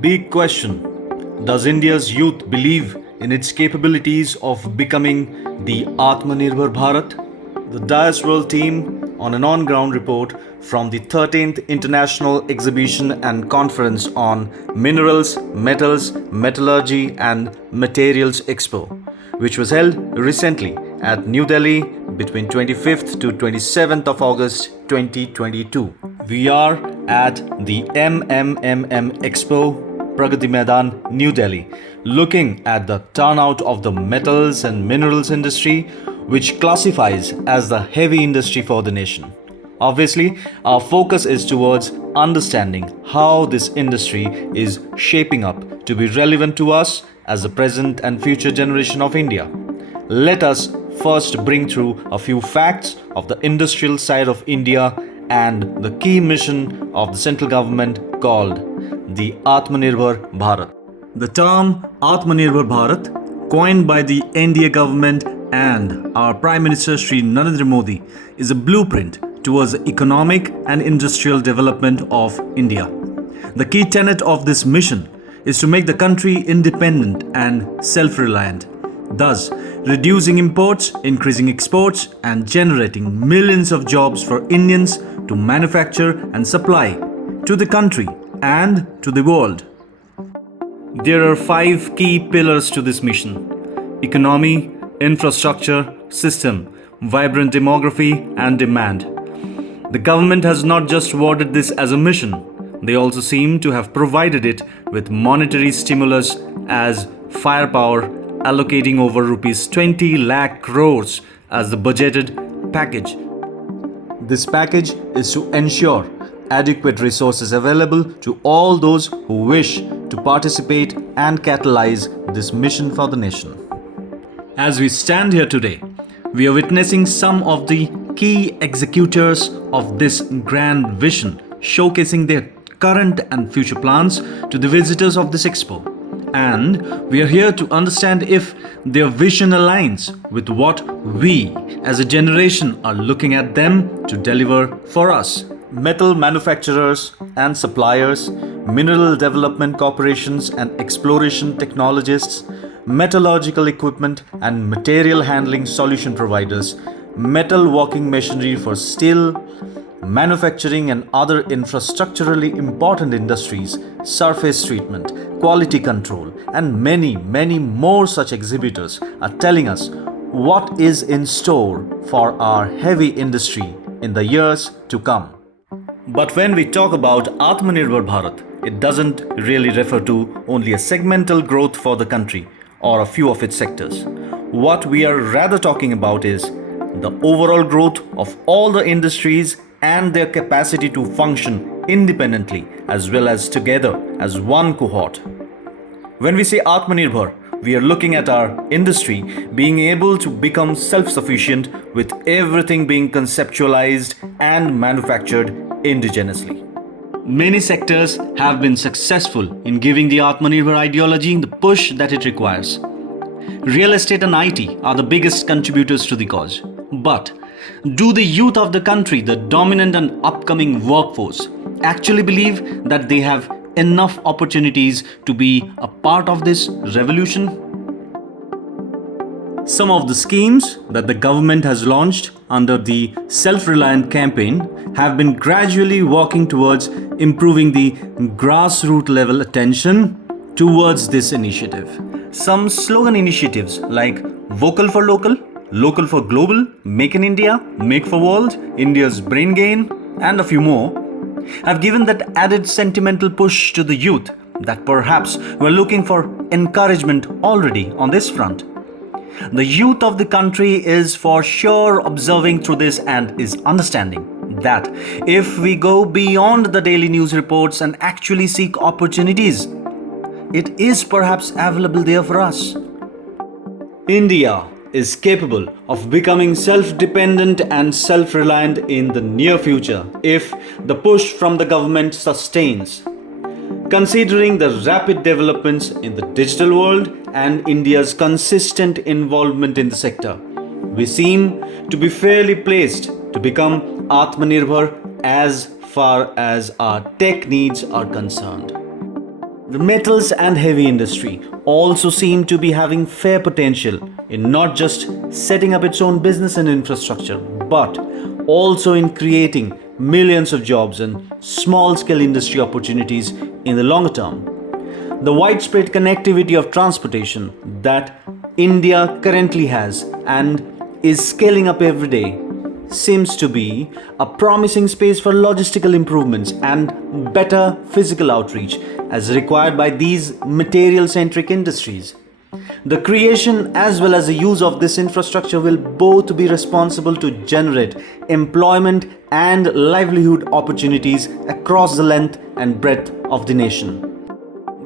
Big question. Does India's youth believe in its capabilities of becoming the Aatmanirbhar Bharat? The Dais World team on an on-ground report from the 13th International Exhibition and Conference on Minerals, Metals, Metallurgy and Materials Expo, which was held recently at New Delhi between 25th to 27th of August 2022. We are at the 𝐻𝐚𝐫𝐭𝐧𝐞𝐬𝐬 Expo, Pragati Maidan, New Delhi, looking at the turnout of the metals and minerals industry, which classifies as the heavy industry for the nation. Obviously, our focus is towards understanding how this industry is shaping up to be relevant to us as the present and future generation of India. Let us first bring through a few facts of the industrial side of India and the key mission of the central government called the Aatmanirbhar Bharat. The term Aatmanirbhar Bharat, coined by the NDA government and our Prime Minister Shri Narendra Modi, is a blueprint towards the economic and industrial development of India. The key tenet of this mission is to make the country independent and self-reliant, thus reducing imports, increasing exports and generating millions of jobs for Indians to manufacture and supply to the country and to the world. There are 5 key pillars to this mission: economy, infrastructure, system, vibrant demography and demand. The government has not just worded this as a mission, they also seem to have provided it with monetary stimulus as firepower, allocating over rupees 20 lakh crores as the budgeted package. This package is to ensure adequate resources available to all those who wish to participate and catalyze this mission for the nation. As we stand here today, we are witnessing some of the key executors of this grand vision, showcasing their current and future plans to the visitors of this expo. And we are here to understand if their vision aligns with what we as a generation are looking at them to deliver for us. Metal manufacturers and suppliers, mineral development corporations and exploration technologists, metallurgical equipment and material handling solution providers, metal working machinery for steel, manufacturing and other infrastructurally important industries, surface treatment, quality control, and many more such exhibitors are telling us what is in store for our heavy industry in the years to come. But when we talk about Aatmanirbhar Bharat, it doesn't really refer to only a segmental growth for the country or a few of its sectors. What we are rather talking about is the overall growth of all the industries and their capacity to function independently as well as together as one cohort. When we say Aatmanirbhar, we are looking at our industry being able to become self-sufficient with everything being conceptualized and manufactured indigenously. Many sectors have been successful in giving the Aatmanirbhar ideology the push that it requires. Real estate and IT are the biggest contributors to the cause. But do the youth of the country, the dominant and upcoming workforce, actually believe that they have enough opportunities to be a part of this revolution? Some of the schemes that the government has launched under the Self-Reliant campaign have been gradually working towards improving the grassroots level attention towards this initiative. Some slogan initiatives like Vocal for Local, Local for Global, Make in India, Make for World, India's Brain Gain, and a few more have given that added sentimental push to the youth that perhaps were looking for encouragement already on this front. The youth of the country is for sure observing through this and is understanding that if we go beyond the daily news reports and actually seek opportunities, it is perhaps available there for us. India is capable of becoming self-dependent and self-reliant in the near future if the push from the government sustains. Considering the rapid developments in the digital world and India's consistent involvement in the sector, we seem to be fairly placed to become Aatmanirbhar as far as our tech needs are concerned. The metals and heavy industry also seem to be having fair potential in not just setting up its own business and infrastructure, but also in creating millions of jobs and small scale industry opportunities in the longer term. The widespread connectivity of transportation that India currently has and is scaling up every day seems to be a promising space for logistical improvements and better physical outreach as required by these material centric industries. The creation as well as the use of this infrastructure will both be responsible to generate employment and livelihood opportunities across the length and breadth of the nation.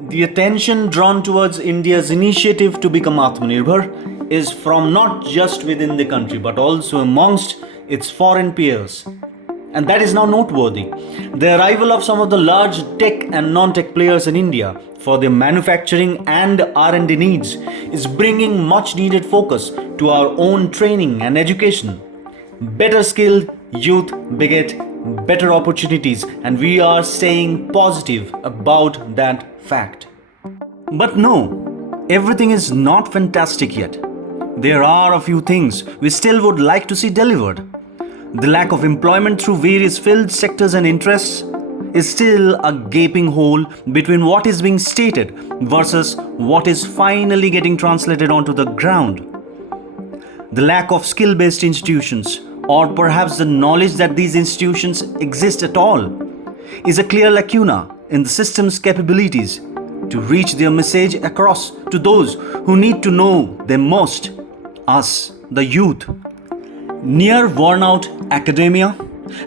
The attention drawn towards India's initiative to become Aatmanirbhar is from not just within the country but also amongst its foreign peers. And that is now noteworthy. The arrival of some of the large tech and non-tech players in India for their manufacturing and R&D needs is bringing much needed focus to our own training and education. Better skilled youth beget better opportunities, and we are staying positive about that fact. But no, everything is not fantastic yet. There are a few things we still would like to see delivered. The lack of employment through various fields, sectors and interests is still a gaping hole between what is being stated versus what is finally getting translated onto the ground. The lack of skill-based institutions, or perhaps the knowledge that these institutions exist at all, is a clear lacuna in the system's capabilities to reach their message across to those who need to know them most, us, the youth. Near worn-out academia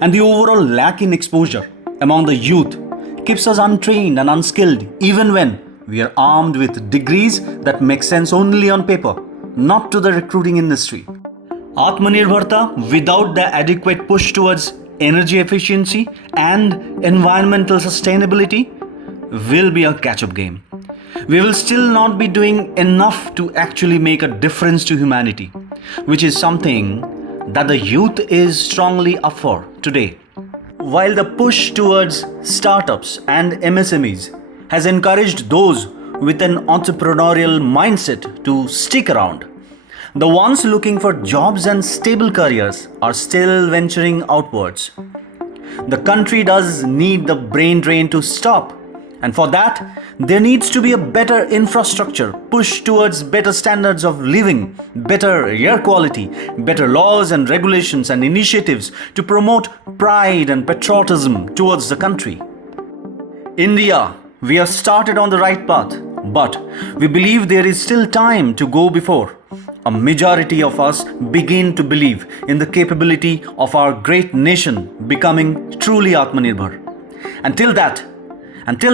and the overall lack in exposure among the youth keeps us untrained and unskilled even when we are armed with degrees that make sense only on paper, not to the recruiting industry. Atmanirbharta without the adequate push towards energy efficiency and environmental sustainability will be a catch-up game. We will still not be doing enough to actually make a difference to humanity, which is something that the youth is strongly up for today. While the push towards startups and MSMEs has encouraged those with an entrepreneurial mindset to stick around, the ones looking for jobs and stable careers are still venturing outwards. The country does need the brain drain to stop, and for that, there needs to be a better infrastructure, push towards better standards of living, better air quality, better laws and regulations and initiatives to promote pride and patriotism towards the country. India, we have started on the right path, but we believe there is still time to go before a majority of us begin to believe in the capability of our great nation becoming truly Atmanirbhar. Until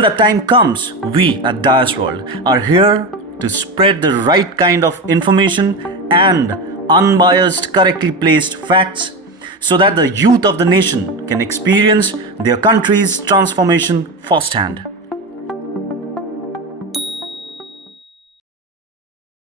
that time comes, we at Dais World are here to spread the right kind of information and unbiased, correctly placed facts so that the youth of the nation can experience their country's transformation firsthand.